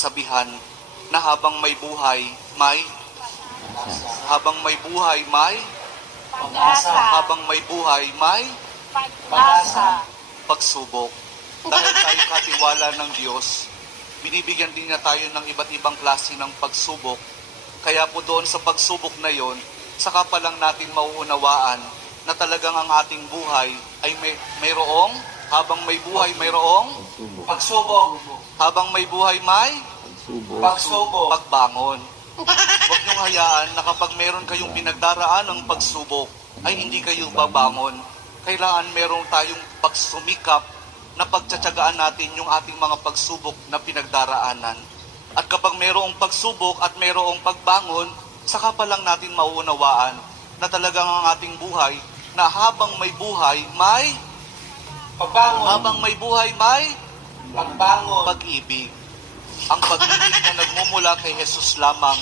sabihan na habang may buhay, may Pag-asa. habang may buhay, may Pag-asa. pagsubok. Dahil tayo katiwala ng Diyos, binibigyan din niya tayo ng iba't ibang klase ng pagsubok. Kaya po doon sa pagsubok na yon, saka pa lang natin mauunawaan na talagang ang ating buhay ay mayroong, habang may buhay mayroong pagsubok. Habang may buhay may pagsubok. Pagbangon. Huwag niyong hayaan na kapag meron kayong pinagdaraan ng pagsubok, ay hindi kayo babangon. Kailangan meron tayong pagsumikap na pagtsatsagaan natin yung ating mga pagsubok na pinagdaraanan. At kapag mayroong pagsubok at mayroong pagbangon, saka pa lang natin mauunawaan na talagang ang ating buhay, na habang may buhay, may pagbangon. Habang may buhay, may pagbangon. Pag-ibig. Ang pag-ibig na nagmumula kay Jesus lamang